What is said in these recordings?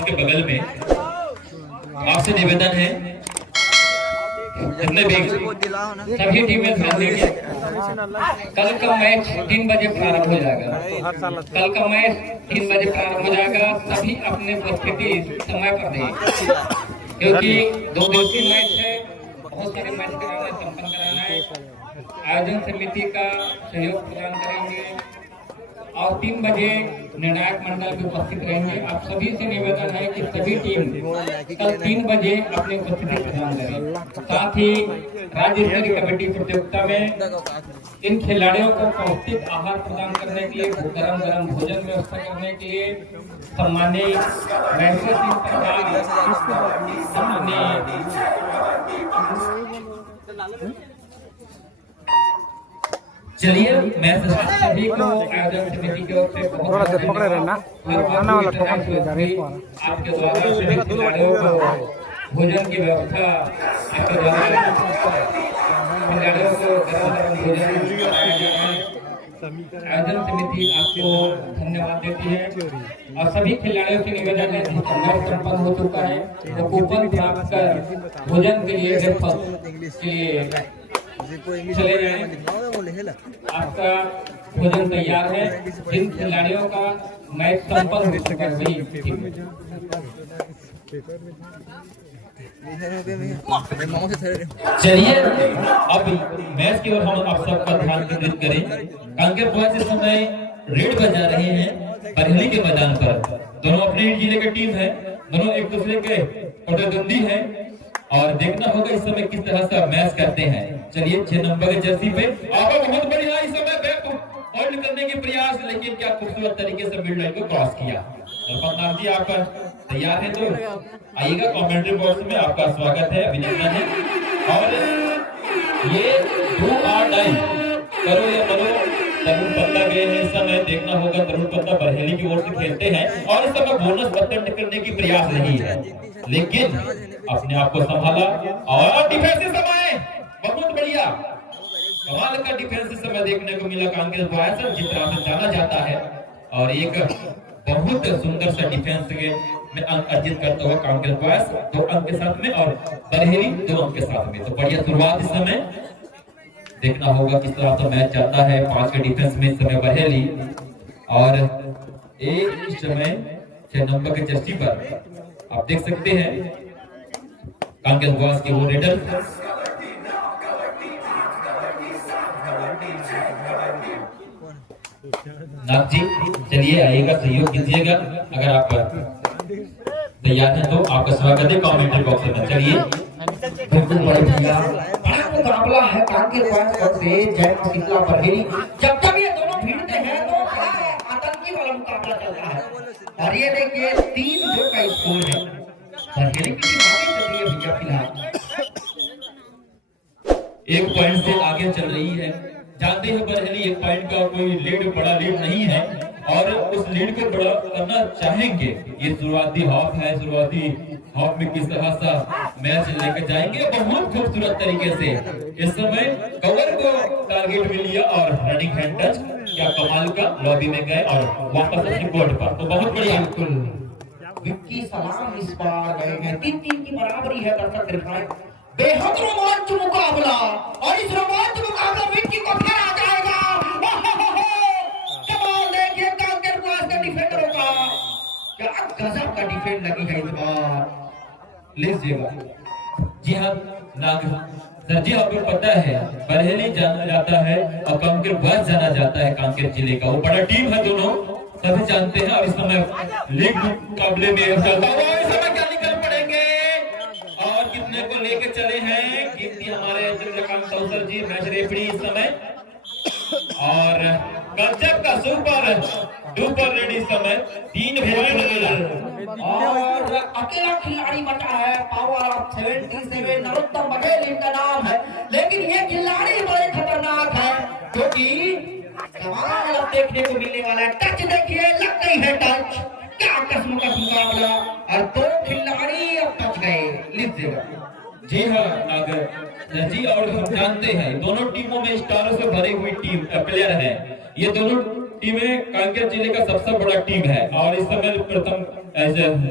मंच के बगल में। आपसे निवेदन है जितने भी सभी टीमें ध्यान देंगे। कल का मैच 3 बजे प्रारंभ हो जाएगा। कल का मैच 3 बजे प्रारंभ हो जाएगा। सभी अपने उपस्थिति समय पर दें, क्योंकि 2 दिवसीय मैच है। बहुत सारे मैच कराना संपन्न कराना है। आयोजन समिति का सहयोग प्रदान करेंगे और 3 बजे निर्णायक मंडल भी उपस्थित रहेंगे। आप सभी से निवेदन है कि सभी टीम कल 3 बजे अपनी उपस्थिति प्रदान करें। साथ ही राज्य स्तरीय कबड्डी प्रतियोगिता में इन खिलाड़ियों को पौष्टिक आहार प्रदान करने के लिए, गरम भोजन व्यवस्था करने के लिए सम्मानित महेश्वर सिंह प्रधान, चलिए मैं सभी को आयोजन समिति की ओर से बहुत पकड़े रहना आपके द्वारा सभी खिलाड़ियों को भोजन की व्यवस्था, आपके द्वारा खिलाड़ियों को गरम भोजन कराया जा रहा है। आयोजन समिति आपको धन्यवाद देती है और सभी खिलाड़ियों की निवेदन है मैच संपन्न हो चुका है तो कूपन प्राप्त कर भोजन के लिए चले जाएं। आपका भोजन तैयार है। जिन खिलाड़ियों का मैच संपन्न हो चुका है चलिए अब मैच की ओर हम आप सबका ध्यान केंद्रित करें। कांकेर बॉयज इस समय रेड बजा रहे हैं बरहेली के मैदान पर। दोनों अपने जिले की टीम है, दोनों एक दूसरे के प्रतिद्वंदी हैं और देखना होगा इस समय किस तरह से मैच करते हैं। चलिए 6 नंबर के जर्सी पे आप बहुत बढ़िया इस समय बैक होल्ड करने के प्रयास, लेकिन क्या खूबसूरत तरीके से मिड लाइन को क्रॉस किया। सरपंच जी आप तैयार हैं तो आइएगा, कमेंट्री बॉक्स में आपका स्वागत है, अभिनंदन है। और ये डू और डाई करो या मरो तरुण पत्ता गए हैं इस समय। देखना होगा तरुण पत्ता बरहेली की ओर से खेलते हैं और इस समय बोनस बटन करने की प्रयास नहीं है, लेकिन अपने आप को संभाला और डिफेंसिव समय बहुत बढ़िया कमाल का डिफेंस इस समय देखने को मिला कांकेर बॉयज जिस तरह से जाना जाता है। और एक बहुत सुंदर सा डिफेंस में अंक अर्जित करता हुआ कांकेर बॉयज 2 अंक के साथ में और बरहेली 2 अंक के साथ में। तो बढ़िया शुरुआत इस समय देखना होगा किस तरह से मैच जाता है। 5 के डिफेंस में इस समय बरहेली और इस समय 6 नंबर के जर्सी पर आप देख सकते हैं कांकेर बॉयज के वो रेडर। नाथ जी चलिए आइएगा, सहयोग कीजिएगा। अगर आप तैयार हैं तो आपका स्वागत है कमेंट्री बॉक्स में। चलिए बिल्कुल बढ़िया बड़ा मुकाबला है कांकेर बॉयज और जय शीतला बरहेली। जब ये दोनों भिड़ते हैं तो आतंकी वाला मुकाबला चलता है। और ये देखिए 3-2 का स्कोर है। बरहेली की टीम आगे चल रही है भैया, फिलहाल 1 पॉइंट से आगे चल रही है। जानते हैं बरहेली 1 पॉइंट का कोई लीड, बड़ा लीड नहीं है और उस लीड को बड़ा करना चाहेंगे। ये शुरुआती हाफ है, शुरुआती हाफ में किस तरह सा मैच लेकर जाएंगे बहुत खूबसूरत तरीके से। इस समय कवर को टारगेट में लिया और रनिंग हैंड टच, क्या कमाल का, लॉबी में गए और वापस अपनी कोर्ट पर। तो बहुत बढ़िया विक्की सलाम इस बार गए हैं। 3-3 की बराबरी है। दर्शक दिखाएं बेहद रोमांच मुकाबला और इस रोमांच मुकाबला विक्की को फिर आ जाएगा। कमाल देखिए कांकेर बॉयज के डिफेंडरों का, क्या गजब का डिफेंड लगी है इस बार। लीजिएगा जी हाँ नाग सर जी, आपको पता है बरहेली जाना जाता है और कांकेर बॉयज जाना जाता है कांकेर जिले का। वो बड़ा टीम है, दोनों सभी जानते हैं। और इस समय लीग मुकाबले में चलता हुआ इस समय क्या निकल पड़ेंगे और कितने को लेके चले हैं कीर्ति हमारे चंद्रकांत सौसर जी मैच रेफरी इस समय। और गजब का सुपर डुपर रेडी इस समय 3 पॉइंट और अकेला खिलाड़ी बचा है। पावर ऑफ 77 नरोत्तम बघेल इनका नाम है, लेकिन ये खिलाड़ी बड़े खतरनाक है क्योंकि कमाल अब देखने को मिलने वाला है। टच देखिए, लग गई है टच, क्या कसम का मुकाबला और 2 खिलाड़ी अब टच गए। लीजिएगा जी हाँ नागर जी, और हम जानते हैं दोनों टीमों में स्टारों से भरी हुई टीम प्लेयर है। ये दोनों टीमें कांकेर जिले का सबसे बड़ा टीम है और इस समय प्रथम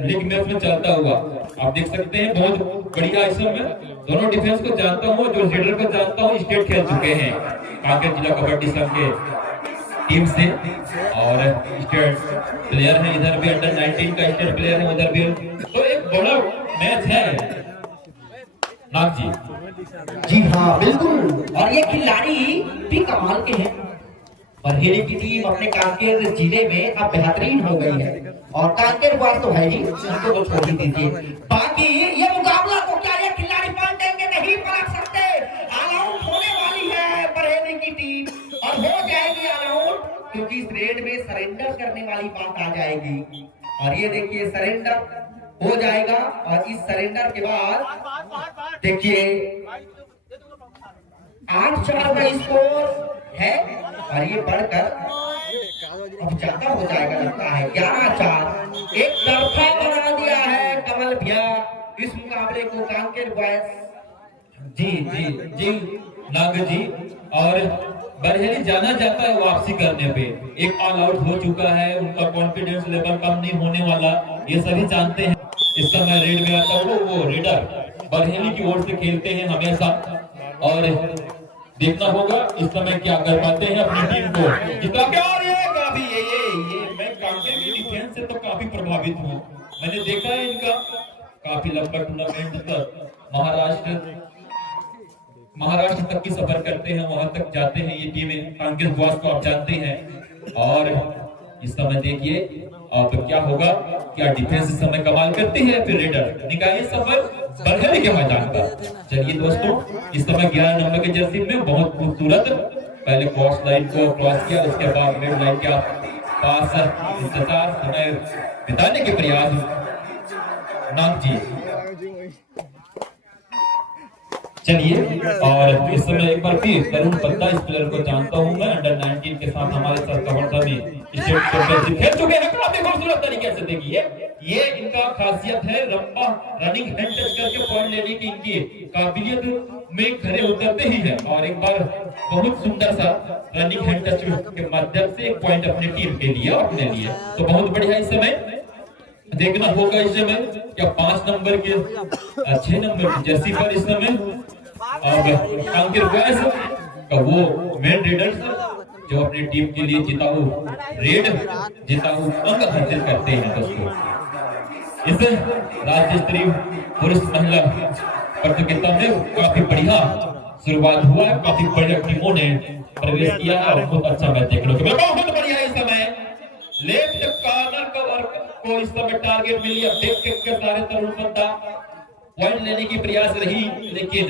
लीग मैच में चलता हुआ आप देख सकते हैं। बहुत बढ़िया इस समय दोनों डिफेंस को जानता हूँ, जो लीडर को जानता हूँ, स्टेट खेल चुके हैं कांकेर जिला कबड्डी संघ के टीम से और स्टेट प्लेयर है। इधर भी अंडर 19 का स्टेट प्लेयर है, उधर भी। तो एक बड़ा मैच है नाग जी हाँ बिल्कुल। और ये खिलाड़ी भी कमाल के हैं। बरहेली की टीम अपने कांकेर जिले में अब बेहतरीन हो गई है और कांकेर बार तो है ही, उनको तो छोड़ ही दीजिए। बाकी ये मुकाबला को क्या ये खिलाड़ी पलटेंगे, नहीं पलट सकते। ऑल आउट होने वाली है बरहेली की टीम और हो जाएगी ऑल आउट, क्योंकि इस रेड में सरेंडर करने वाली बात आ जाएगी। और ये देखिए सरेंडर हो जाएगा और इस सरेंडर के बाद देखिए 8-4 का स्कोर है और ये बढ़कर अब ज्यादा हो जाएगा लगता है 11-4। एक तरफा बना दिया है कमल भैया इस मुकाबले को कांकेर बॉयज। जी जी जी नाग जी। और बरहेली जाना जाता है वापसी करने पे, एक ऑल आउट हो चुका है, उनका कॉन्फिडेंस लेवल कम नहीं होने वाला, ये सभी जानते हैं। इस समय रेड में आता है वो रेडर बरहेली की ओर से खेलते हैं हमेशा और देखना होगा इस समय क्या कर पाते हैं अपनी टीम को। कितना प्यार है काफी ये मैं कांकेर की डिफेंस से तो काफी प्रभावित हूँ। मैंने देखा है इनका काफी लंबा टूर्नामेंट तक महाराष्ट्र तक की सफर करते हैं, वहां तक जाते हैं ये टीमें। कांकेर बॉयज को आप जानते हैं और इस समय देखिए अब क्या होगा, क्या डिफेंस इस समय कमाल करती है, फिर रेडर निकाले सफर बरहेली के मैदान पर। चलिए दोस्तों इस समय 11 नंबर के जर्सी में बहुत खूबसूरत पहले क्रॉस लाइन को क्रॉस किया, उसके बाद रेड लाइन के पास इंतजार समय बिताने के प्रयास नाग जी। चलिए और इस समय एक बार फिर तरुण पत्ता इस प्लेयर को जानता हूं मैं, अंडर 19 के साथ हमारे साथ कवर्धा में स्टेट चैंपियनशिप खेल चुके हैं। काफी खूबसूरत तरीके से देखिए ये इनका खासियत है, लंबा रनिंग हैंड टच करके पॉइंट लेने की इनकी काबिलियत में खड़े उतरते ही है और एक बार बहुत सुंदर सा रनिंग हैंड टच के माध्यम से एक पॉइंट अपनी टीम के लिए और अपने लिए। तो बहुत बढ़िया इस समय देखना होगा इस समय क्या 5 नंबर के 6 नंबर की जर्सी पर इस समय अब कांकेर बॉयज का वो मेन रेडर्स जो अपनी टीम के लिए जिताऊ अंक हासिल करते हैं। दोस्तों इस राज्य स्तरीय पुरुष महिला प्रतियोगिता में काफी बढ़िया शुरुआत हुआ है, काफी बढ़िया टीमों ने प्रवेश किया है और बहुत अच्छा मैच देखने को मिला। बहुत बढ़िया इस समय लेफ्ट कॉर्नर कवर को इस समय टारगेट मिल लिया, देख के सारे तरुण पत्ता पॉइंट लेने की प्रयास रही, लेकिन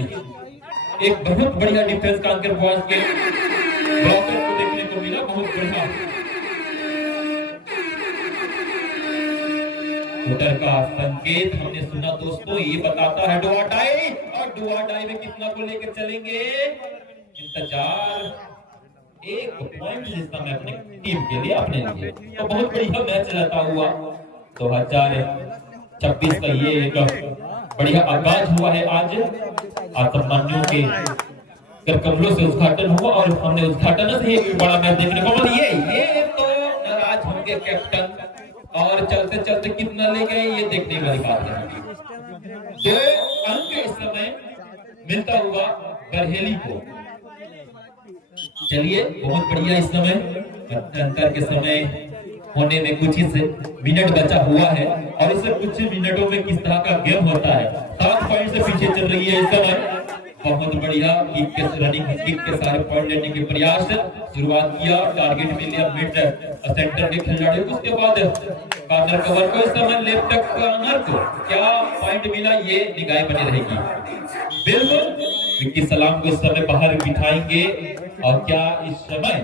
एक बहुत बढ़िया डिफेंस कांकेर बॉयज के ब्लॉकर को देखने को मिला। बहुत बढ़िया उधर का संकेत हमने सुना दोस्तों, ये बताता है डुआ डाई और डुआ डाई में कितना को लेकर चलेंगे, इंतजार एक पॉइंट जिस समय अपने टीम के लिए अपने लिए। तो बहुत बढ़िया मैच रहता हुआ 2026 का ये एक बढ़िया आगाज हुआ है। आज सम्मानियों के कमलों से उद्घाटन हुआ और हमने उद्घाटन से एक बड़ा मैच देखने को मिला। ये तो नाराज होंगे कैप्टन और चलते चलते कितना ले गए ये देखने वाली बात है। 2 अंक इस समय मिलता हुआ बरहेली को। चलिए बहुत बढ़िया इस समय अंतर के समय होने में कुछ ही मिनट बचा हुआ है और इस कुछ मिनटों में किस तरह का गेम होता है। 7 पॉइंट से पीछे चल रही है इस समय। बहुत बढ़िया किक के रनिंग किक के सारे पॉइंट लेने के प्रयास शुरुआत किया, टारगेट मिल लिया मिड सेंटर के खिलाड़ी को, उसके बाद कॉर्नर कवर को इस समय लेफ्ट कॉर्नर को क्या पॉइंट मिला ये निगाह बनी रहेगी। बिल्कुल विक्की सलाम को इस समय बाहर बिठाएंगे और क्या इस समय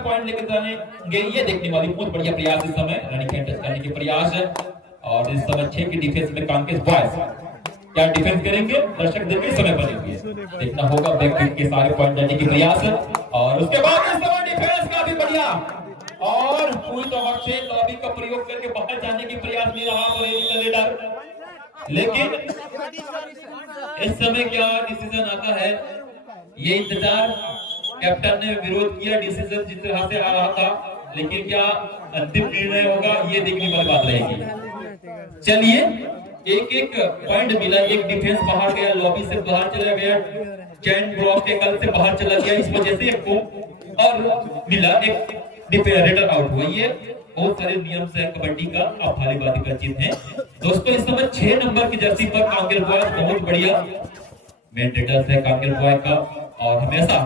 पॉइंट लेकर जाएंगे ये देखने वाली बहुत बढ़िया प्रयास इस समय रनिंग हैंड टच करने के प्रयास है। और इस समय 6 की डिफेंस में कांकेर बॉयज क्या डिफेंस करेंगे, दर्शक देखिए समय बनेंगे, देखना होगा बैक के सारे पॉइंट लेने के प्रयास है। और उसके बाद इस समय डिफेंस काफी बढ़िया और पूरी तरह से लॉबी का प्रयोग करके बाहर जाने की प्रयास नहीं रहा और लेकिन इस समय क्या डिसीजन आता है ये इंतजार कैप्टन ने विरोध किया डिसीजन जिस तरह से आ रहा था, लेकिन क्या अंतिम निर्णय होगा ये देखने वाली बात रहेगी। चलिए, एक एक पॉइंट मिला, एक डिफेंस बाहर गया, लॉबी से बाहर चला गया, चैन ब्लॉक के कल से बाहर चला गया, इस वजह से एक को और मिला, एक रेडर आउट हुआ। ये बहुत सारे नियम से कबड्डी का, आप खाली बात का चिन्ह है दोस्तों। इस समय 6 नंबर की जर्सी पर कांकेर बॉयज बहुत बढ़िया मेन रेडर्स है कांकेर बॉय का, और हमेशा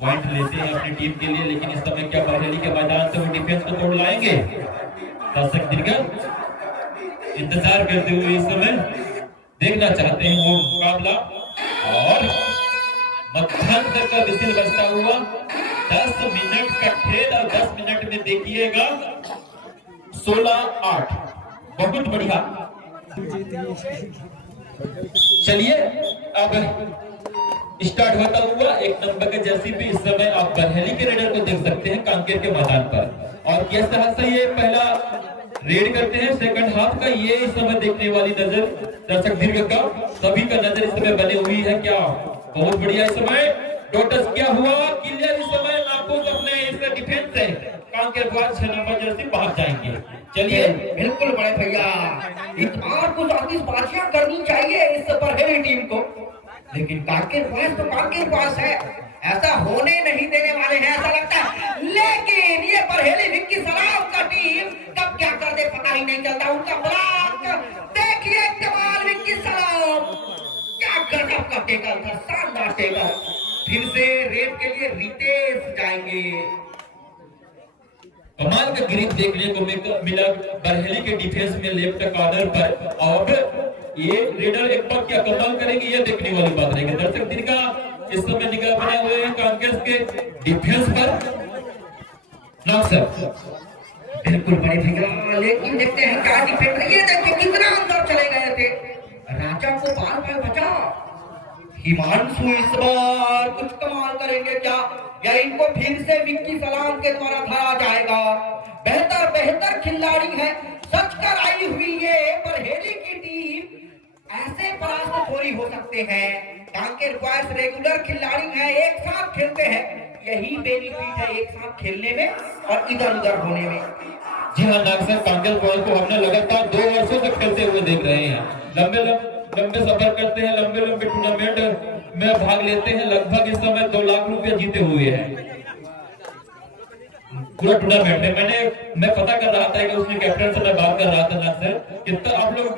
पॉइंट लेते हैं अपनी टीम के लिए। लेकिन इस समय क्या बरहेली के मैदान से वो डिफेंस को तोड़ लाएंगे? दर्शक दीर्घ इंतजार करते हुए इस समय देखना चाहते हैं वो मुकाबला। और मध्यांतर का विसिल बजता हुआ 10 मिनट का खेल, और 10 मिनट में देखिएगा 16-8, बहुत बढ़िया। चलिए अब स्टार्ट होता हुआ 1 नंबर के जर्सी पे इस समय आप बरहेली के रेडर को देख सकते हैं कांकेर के मैदान पर। और किस तरह से ये पहला रेड करते हैं सेकंड हाफ का, ये इस समय देखने वाली नजर दर्शक दीर्घ का सभी का नजर इस समय बनी हुई है। क्या बहुत बढ़िया इस समय टोटस क्या हुआ, क्लियर इस समय नापूस अपने इस डिफेंस से कांकेर बॉयज 6 नंबर जर्सी बाहर जाएंगे। चलिए बिल्कुल बड़े भैया, इस बार कुछ आतिशबाजियां करनी चाहिए इस बरहेली टीम को, लेकिन कांकेर बॉयज तो कांकेर बॉयज है, ऐसा होने नहीं देने वाले हैं ऐसा लगता है। लेकिन ये बरहेली विक्की सलाम का टीम कब क्या कर दे पता ही नहीं चलता। उनका ब्लॉक देखिए, कमाल विक्की सलाम, क्या गजब का टेकल था, शानदार टेकल। फिर से रेड के लिए रितेश जाएंगे। कमाल का ग्रिप देखने को मिला बरहेली के डिफेंस में लेफ्ट कॉर्नर पर। और ये रेडर एक बार क्या कमाल करेंगे ये देखने वाली बात रहेगी। दर्शक दीर्घ इस समय निगाह बने हुए हैं कांकेर के डिफेंस पर। ना सर बिल्कुल बड़े भैया, लेकिन देखते हैं क्या डिफेंस, ये देखिए कितना अंदर चले गए थे, राजा को बार बार बचा। हिमांशु इस बार कुछ कमाल करेंगे क्या, या इनको फिर से विक्की सलाम के द्वारा धरा जाएगा? बेहतर खिलाड़ी है, सच कर आई हुई ये बरहेली की टीम, ऐसे परास्त थोड़ी हो सकते हैं। कांकेर बॉयज रेगुलर खिलाड़ी हैं, एक साथ खेलते हैं, यही बेनिफिट है एक साथ खेलने में और इधर उधर होने में। जी हाँ नागसर, कांकेर बॉयज को हमने लगातार 2 वर्षों से खेलते हुए देख रहे हैं। लंबे सफर करते हैं, लंबे टूर्नामेंट में भाग लेते हैं। लगभग इस समय 2 लाख रुपया जीते हुए हैं पूरा टूर्नामेंट में। मैं पता कर रहा था कि उसने कैप्टन से मैं बात कर रहा था ना सर, कितना आप लोग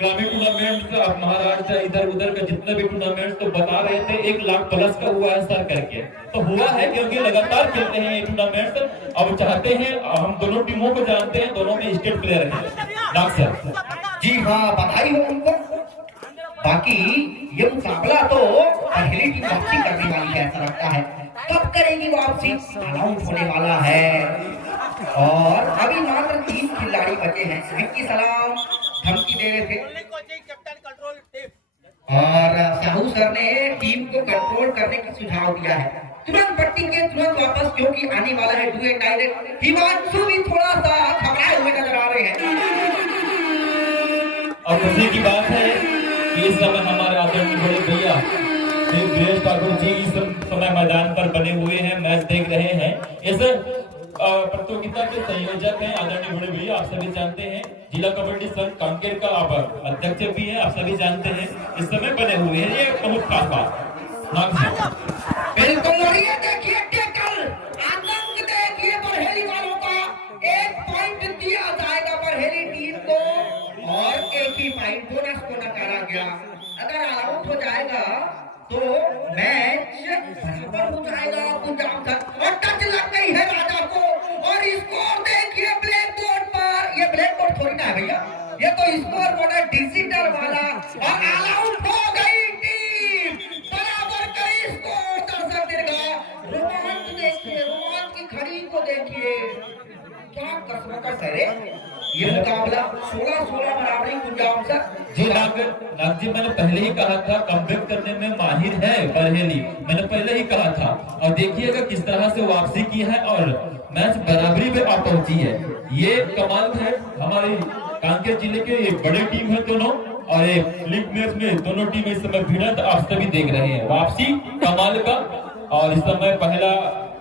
ग्रामीण टूर्नामेंट महाराष्ट्र इधर उधर का जितने भी टूर्नामेंट तो बता रहे थे 1 लाख प्लस का हुआ है सर करके। तो हुआ है क्योंकि लगातार खेलते हैं ये टूर्नामेंट। अब चाहते हैं, हम दोनों टीमों को जानते हैं, दोनों में स्टेट प्लेयर है सर। जी हाँ, बधाई हो उनको। बाकी ये मुकाबला तो पहली टीम वापसी करने वाली है ऐसा लगता है। कब करेगी वापसी अनाउंस होने वाला है। और अभी मात्र 3 खिलाड़ी बचे हैं। विक्की सलाम धमकी दे रहे थे और साहू सर ने टीम को कंट्रोल करने का सुझाव दिया है। तुरंत पट्टी के तुरंत वापस, क्योंकि आने वाला है डू एंड डायरेक्ट। हिमांशु भी थोड़ा सा घबराए हुए नजर आ रहे हैं। और खुशी की बात है कि इस समय हमारे आदरणीय बड़े भैया सुरेश ठाकुर जी इस समय मैदान पर बने हुए हैं, मैच देख रहे हैं। इस प्रतियोगिता के संयोजक हैं आदरणीय बड़े भैया, आप सभी जानते हैं। जिला कबड्डी संघ कांकेर का आप अध्यक्ष भी हैं, आप सभी जानते हैं। इस समय बने हुए हैं, ये बहुत खास बात। बिल्कुल, ये देखिए टेकल, आतंक देखिए बरहेली वालों का। 1 पॉइंट दिया जाएगा बरहेली टीम को और 1 ही पॉइंट बोनस को नकारा गया। अगर आउट हो जाएगा तो मैच बराबर हो जाएगा कुछ और टच लग गई है राजा को। और स्कोर देखिए ब्लैक बोर्ड पर, ये ब्लैक बोर्ड थोड़ी ना है भैया, ये तो स्कोर बोर्ड है डिजिटल वाला। और ऑल आउट हो गई टीम, बराबर का स्कोर। दर्शक दीर्घ रोमांच देखिए, रोमांच की घड़ी को देखिए, क्या कसमकस है रे। ये मुकाबला 16-16 बराबरी गुंजाम से जी नाग जी, मैंने पहले ही कहा था कमबैक करने में माहिर है बरहेली, मैंने पहले ही कहा था। और देखिएगा किस तरह से वापसी की है और मैच बराबरी पे आ पहुंची है। ये कमाल है, हमारी कांकेर जिले के ये बड़े टीम है दोनों, और एक लीग मैच में दोनों टीम इस समय भिड़ंत आप सभी देख रहे हैं। वापसी कमाल का, और इस समय पहला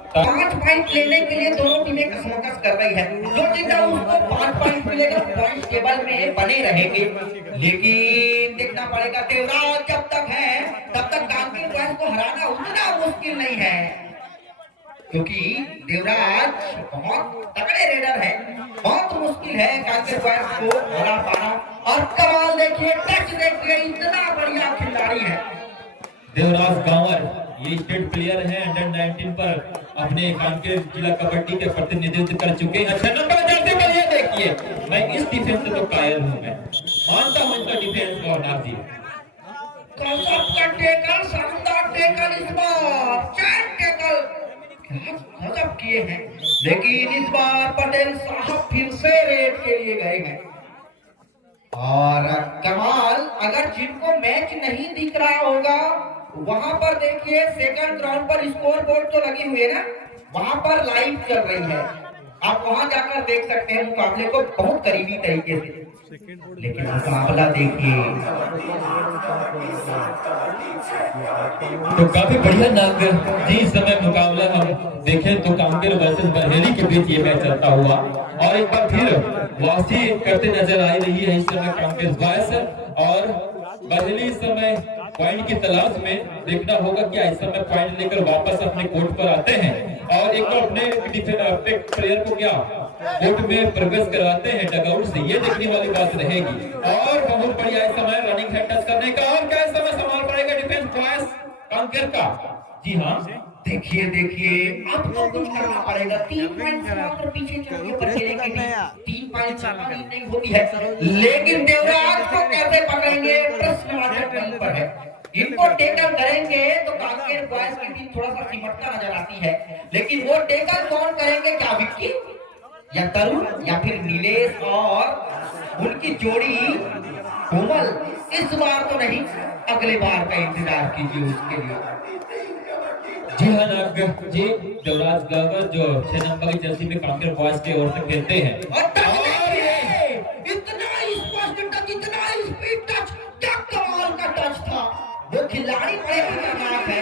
5 पॉइंट लेने के लिए दोनों टीमें कसमकस कर रही है। जो जीता उसको 5 पॉइंट मिलेगा, पॉइंट टेबल में बने रहेंगे। लेकिन देखना पड़ेगा देवराज जब तक है तब तक कांकेर बॉयज को हराना उतना मुश्किल नहीं है, क्योंकि देवराज बहुत तगड़े रेडर है। बहुत मुश्किल है कांकेर बॉयज को हरा पाना। और कमाल देखिए, टच देखिए, इतना बढ़िया खिलाड़ी है देवराज गांवर। ये स्टेट प्लेयर है, अंडर 19 पर अपने कांकेर जिला कबड्डी के प्रतिनिधित्व कर चुके हैं। अच्छा नंबर जल्दी बढ़िया देखिए, मैं इस डिफेंस से तो कायल हूं, मैं मानता हूं इसका डिफेंस। और नाग जी टेकल, शानदार टेकल, इस बार 4 टेकल गजब किए हैं। लेकिन इस बार पटेल साहब फिर से रेड के लिए गए हैं। और कमाल, अगर जिनको मैच नहीं दिख रहा होगा वहां पर देखिए सेकंड ग्राउंड पर स्कोर बोर्ड तो लगी हुई है ना, वहां पर लाइव चल रही है। आप वहां जाकर देख सकते हैं मुकाबले को बहुत करीबी तरीके से। लेकिन मुकाबला देखिए तो काफी बढ़िया नाग जी। इस समय मुकाबला हम देखें तो कांकेर वर्सेस बरहेली के बीच ये मैच चलता हुआ, और एक बार फिर वापसी करते नजर आ रही है इस समय कांकेर बॉयज। और बरहेली इस समय पॉइंट की तलाश में, देखना होगा क्या इस समय पॉइंट लेकर वापस अपने कोर्ट पर आते हैं और एक तो अपने प्लेयर को क्या कोर्ट में प्रवेश करवाते हैं डगआउट से, ये देखने वाली बात रहेगी। और बहुत बढ़िया इस समय रनिंग है टच करने का, और क्या इस समय संभाल पाएगा डिफेंस बॉयज कांकेर का। जी हाँ, देखिए अब तो कुछ करना पड़ेगा। 3 पॉइंट से मात्र पीछे चल के बचेंगे नहीं, 3 पॉइंट से नहीं होती है। लेकिन देवराज को कैसे पकड़ेंगे, प्रश्नवाचक कहीं पर है। इनको टेकल करेंगे तो कांकेर बॉयज की टीम थोड़ा सा सिमटता नजर आती है। लेकिन वो टेकल कौन करेंगे, क्या विक्की या तरुण या फिर नीलेश और उनकी जोड़ी कोमल? इस बार तो नहीं, अगले बार का इंतजार कीजिए उसके लिए। जी हाँ नाग जी, देवराज गावर जो 6 नंबर की जर्सी में कांकेर बॉयज की ओर से खेलते हैं। इतना स्पष्ट टच, इतना स्पीड टच, क्या कमाल का टच था। वो खिलाड़ी बड़े खतरनाक है।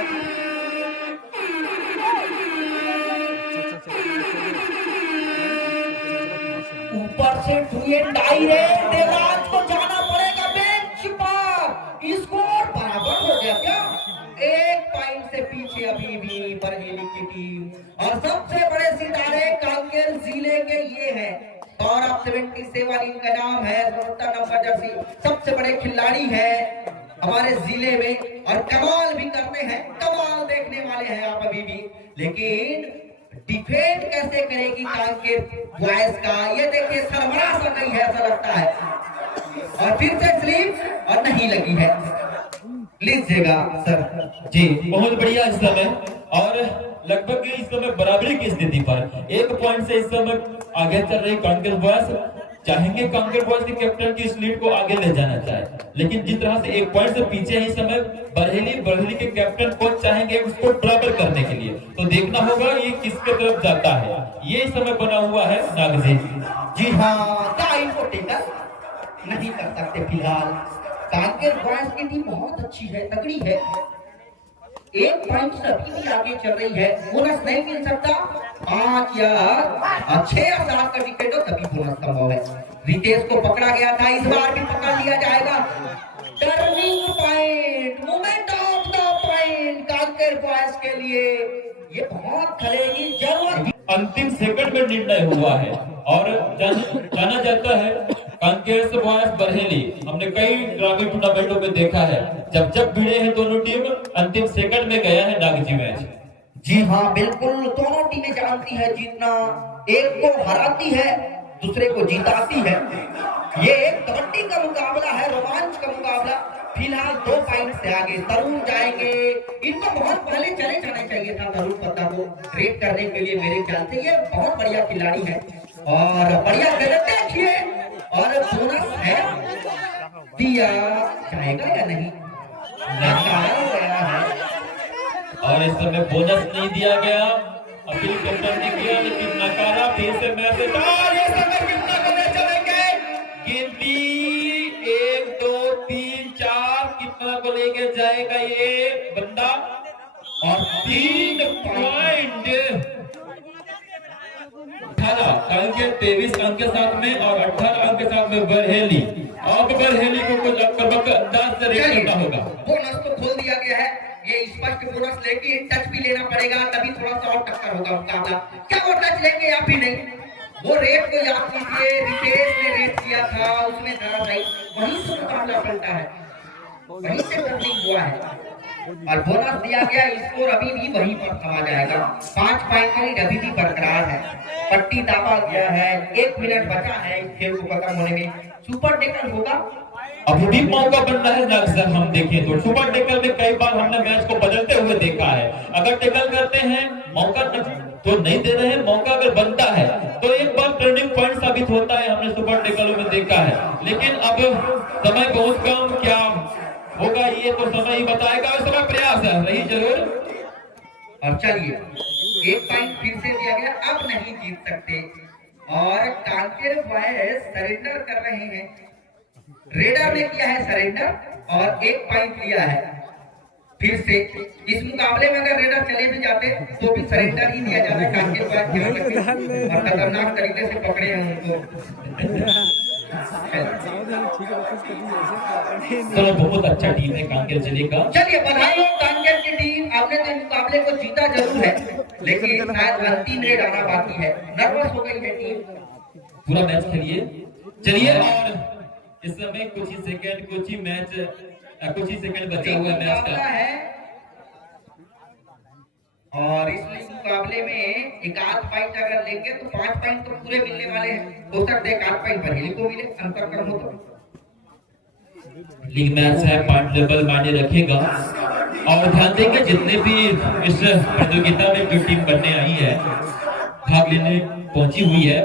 ऊपर से टू एंड डायरेक्ट देवराज को जाना पड़ेगा बेंच पर। स्कोर बराबर हो गया क्या? 1 पॉइंट से पीछे अभी भी बरहेली की टीम। और सबसे बड़े सितारे कांकेर जिले के ये हैं। और 77 इनका नाम है, 17 नंबर जर्सी, सबसे बड़े खिलाड़ी है हमारे जिले में और कमाल भी करते हैं। कमाल देखने वाले हैं आप अभी भी। लेकिन डिफेंड कैसे करेगी कांकेर बॉयज का, ये देखिए सरबराह सा गई है ऐसा लगता है। और फिर से स्लीप और नहीं लगी है, लीजिएगा सर जी। बहुत बढ़िया इस समय, और लगभग इस समय बराबरी की स्थिति पर 1 पॉइंट से इस समय आगे चल रही कांकेर बॉयज। चाहेंगे कांकेर बॉयज के कैप्टन की इस लीड को आगे ले जाना चाहे, लेकिन जिस तरह से 1 पॉइंट से पीछे है इस समय बरहेली के कैप्टन कोच चाहेंगे उसको बराबर करने के लिए, तो देखना होगा ये किसके तरफ जाता है। ये इस समय बना हुआ है नाग जी। जी हाँ, क्या इनको टेकल नहीं कर सकते फिलहाल। कांकेर बॉयज की टीम बहुत अच्छी है, तगड़ी है। 1 पॉइंट से अभी भी आगे चल रही है। बोनस नहीं मिल सकता, 5 या 6,000 का विकेट हो तभी बोनस संभव है। रितेश को पकड़ा गया था, इस बार भी पकड़ लिया जाएगा। Turning point, moment of the point Kanker boys के लिए ये बहुत खलेगी जरूर। अंतिम सेकंड में निर्णय हुआ है और जाना जाता है कांकेर से बॉयज बरहेली। हमने कई ग्रामीण टूर्नामेंटों में देखा है, जब भिड़े हैं दोनों टीम अंतिम सेकंड में गया है नागजी मैच। जी हाँ बिल्कुल, दोनों टीमें जानती है जीतना, एक को हराती है दूसरे को जिताती है। ये एक कबड्डी का मुकाबला है, रोमांच का मुकाबला। फिलहाल 2 पॉइंट से आगे तरुण जाएंगे। इनको बहुत पहले चले जाना चाहिए था तरुण पत्ता को रेड करने के लिए। मेरे ख्याल से ये बहुत बढ़िया खिलाड़ी है और बढ़िया खेलते देखिए। और बोनस है दिया जाएगा या नहीं? नकारा गया है। और इस समय बोनस नहीं दिया गया, अपील कैप्टन ने किया लेकिन नकारा। फिर से मैसेज और ये समय कितना करने चलेंगे, गिनती 1 2 3 4 कितना को लेके जाएगा ये बंदा, और 3 पॉइंट 18 अंक के 23 अंक के साथ में और 18 अंक के साथ में बरहेली। अब बरहेली को कुछ अंदाज से रेट करना होगा। बोनस तो खोल दिया गया है, ये स्पष्ट बोनस लेके टच भी लेना पड़ेगा, तभी थोड़ा सा और टक्कर होगा मुकाबला। क्या वो टच लेंगे या फिर नहीं? वो रेट को याद कीजिए, रितेश ने रेट किया था, उसमें धरा भाई वहीं से मुकाबला पलटा है, वहीं से टर्निंग हुआ है और बोनस दिया गया। स्कोर अभी भी वहीं पर थमा जाएगा। 5 पॉइंट का लीड अभी भी बरकरार है, पट्टी दाबा गया है, 1 मिनट बचा है इस खेल को खत्म होने में। सुपर टेकल होगा, अभी भी मौका बन रहा है ना। अक्सर हम देखें तो सुपर टेकल में कई बार हमने मैच को बदलते हुए देखा है। अगर टेकल करते हैं मौका तो नहीं दे रहे हैं, मौका अगर बनता है तो एक बार टर्निंग पॉइंट साबित होता है, हमने सुपर टेकलों में देखा है। लेकिन अब समय बहुत कम, क्या होगा ये तो समय ही बताएगा, और समय प्रयास है रही जरूर। और चलिए 1 पॉइंट फिर से दिया गया, अब नहीं जीत सकते और कांकेर बॉयज सरेंडर कर रहे हैं। रेडर ने किया है सरेंडर और 1 पॉइंट लिया है। फिर से इस मुकाबले में अगर रेडर चले भी जाते तो भी सरेंडर ही दिया जाता है। कांकेर बॉयज और खतरनाक तरीके से पकड़े हैं उनको। तो बहुत अच्छा टीम है कांकेर जिले का। चलिए बधाई हो कांकेर की टीम, आपने तो मुकाबले को जीता जरूर है, लेकिन शायद अंतिम रेड आना बाकी है। नर्वस हो गई है टीम। पूरा मैच खेलिए। चलिए, और इस समय कुछ ही सेकंड बचे हुए मैच का है और इस मुकाबले में एक आध पॉइंट अगर लेंगे तो 5 पॉइंट तो पूरे मिलने वाले हैं। हो सकता है 1 पॉइंट बरहेली को मिले, अंतर कम हो तो। लीग मैच है, पॉइंट लेवल मायने रखेगा। और ध्यान देंगे जितने भी इस प्रतियोगिता में जो टीम बनने आई है, भाग लेने पहुंची हुई है,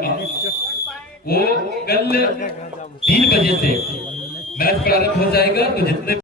वो कल 3 बजे से मैच प्रारंभ हो जाएगा। तो जितने